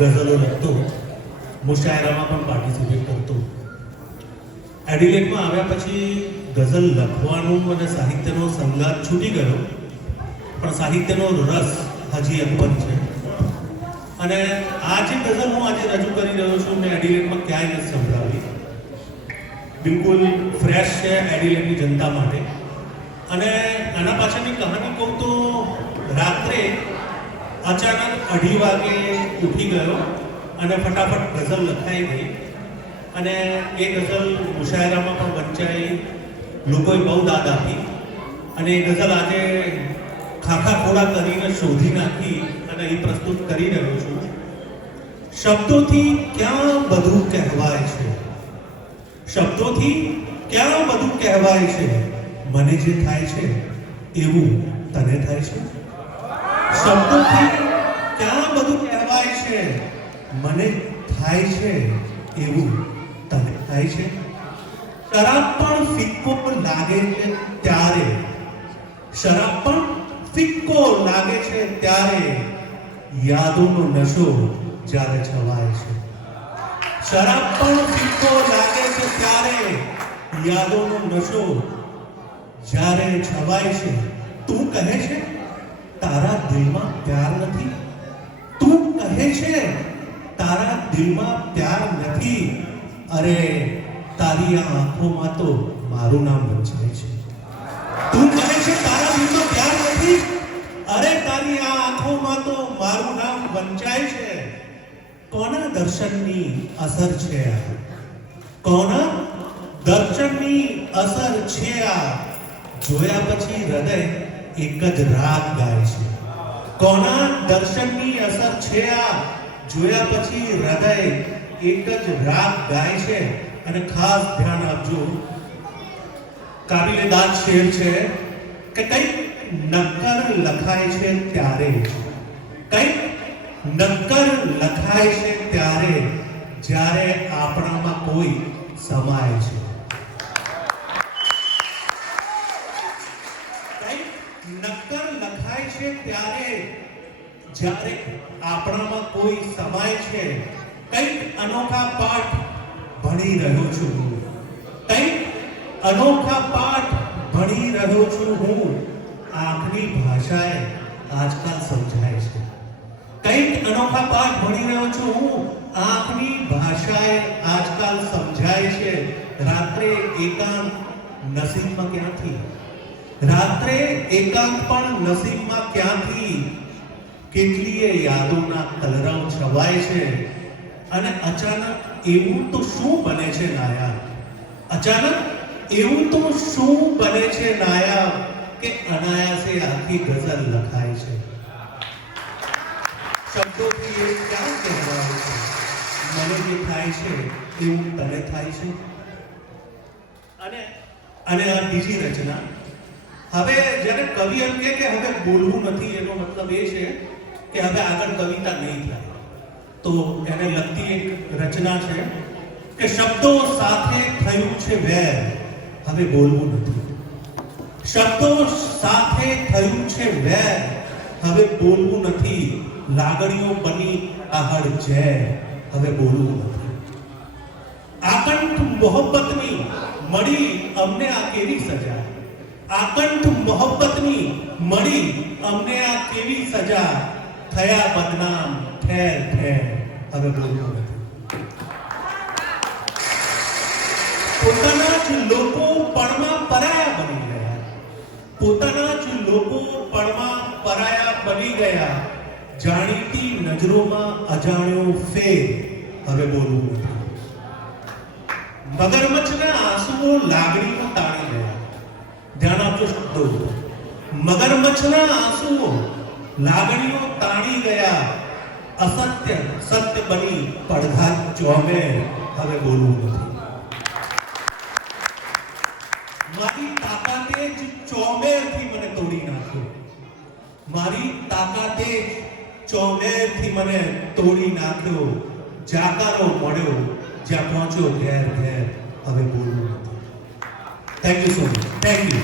ગઝલો લખતો, મુશાયરામાં પણ પાર્ટિસિપેટ કરતો. એડિલેડમાં આવ્યા પછી ગઝલ લખવાનું અને સાહિત્યનો સંગાત છૂટી ગયો, પણ સાહિત્યનો રસ હજી અકબંધ છે. અને આ જે ગઝલ હું આજે રજૂ કરી રહ્યો છું મેં એડિલેડમાં ક્યાંય નથી સંભળાવી. બિલકુલ ફ્રેશ છે એડિલેડની જનતા માટે. અને આના પાછળની કહાની કહું તો રાત્રે અચાનક 2:30 વાગે ઉઠી ગયો અને ફટાફટ ગઝલ લખાઈ ગઈ. અને એ ગઝલ મુશાયરામાં પણ વંચાઈ, લોકોએ બહુ દાદ આપી. અને એ ગઝલ આજે ખાખા ખોડા કરીને શોધી નાખી અને એ પ્રસ્તુત કરી રહ્યો છું. શબ્દોથી ક્યાં બધું કહેવાય છે, શબ્દોથી ક્યાં બધું કહેવાય છે, મને જે થાય છે એવું તને થાય છે. શબ્દોથી ક્યાં બધું કહેવાય છે, મને થાય છે એવું તને થાય છે. શરાબ પણ ફિક્કો લાગે છે ત્યારે, શરાબ પણ ફિક્કો લાગે છે ત્યારે, યાદોનો નશો જ્યારે છવાય છે. શરાબ પણ ફિક્કો લાગે છે ત્યારે, યાદોનો નશો જ્યારે છવાય છે. તું કહે છે તારા દિલમાં પ્યાર નથી, તું કહે છે તારા દિલમાં પ્યાર નથી. અરે તારી આ આંખોમાં તો મારું નામ વંચાય છે. તું કહે છે તારા દિલમાં પ્યાર નથી, અરે તારી આ આંખોમાં તો મારું નામ વંચાય છે. કોના દર્શનની અસર છે આ, કોના દર્શનની અસર છે આ, જોયા પછી હૃદય એક જ રાગ ગાય છે. કોના દર્શનની અસર છે આ, જોયા પછી હૃદય એક જ રાગ ગાય છે. અને ખાસ ધ્યાન આપજો, કાબિલે દાદ શેર છે કે કંઈક નક્કર લખાય છે ત્યારે, કંઈક નક્કર લખાય છે ત્યારે, જ્યારે આપણામાં કોઈ સમાય છે. નક્કર લખાય છે ત્યારે, જ્યારે આપણામાં કોઈ સમાય છે. કંઈક અનોખા પાઠ ભણી રહ્યો છું હું, કંઈક અનોખા પાઠ ભણી રહ્યો છું હું. આંખની ભાષાએ આજકાલ સમજાય છે. કંઈક અનોખા પાઠ ભણી રહ્યો છું હું, આંખની ભાષાએ આજકાલ સમજાય છે. રાત્રે એકાંત નસીબમાં ક્યાંથી, રાત્રે એકાંત પણ નસીબમાં ક્યાંથી, કેટલીય યાદોના કલરવ છવાય છે. અને અચાનક એવું તો શું બને છે નાયાબ, અચાનક એવું તો શું બને છે નાયાબ, કે અનાયાસે આખી ગઝલ લખાય છે. શબ્દોથી એ ક્યાં કહેવાય છે, મને જે થાય છે એવું તને થાય છે. અને આ બીજી રચના. હવે જ્યારે કવિ એમ કે હવે બોલવું નથી, એનો મતલબ એ છે કે હવે આગળ કવિતા નહીં થાય. તો એને લગતી એક રચના છે કે શબ્દો સાથે થયું છે વેર, હવે બોલવું નથી. શબ્દો સાથે થયું છે વેર, હવે બોલવું નથી. લાગણીઓ બની આહડ ઝેર, હવે બોલવું નથી. આકંઠ મોહબ્બતની મળી અમને આ કેવી સજા, આકંઠ મોહબ્બતની મળી અમને આ કેવી સજા. થયા બદનામ ઠેર ઠેર, હવે બોલવું નથી. પોતાના જ લોકો પણમાં પરાયા બની ગયા, પોતાના જ લોકો પણમાં પરાયા બની ગયા. જાણીતી નજરોમાં અજાણ્યો ફેર, હવે બોલવું નથી. મગરમચ્છના આંસુઓ લાગણીઓ તાણી ગયા. ધ્યાન આપજો શબ્દો. મગરમચ્છના આંસુઓ લાગણીઓ તાણી ગયા. અસત્ય સત્ય બની પડઘા ચોમે, હવે બોલવું નથી. મારી તાકાતે જ ચોમેરથી મને તોડી નાખ્યો, મારી તાકાતે જ ચોમેરથી મને તોડી નાખ્યો. જાકારો મળ્યો જ્યાં પહોંચ્યો ઘેર ઘેર, હવે બોલવું નથી. Thank you so much. Thank you.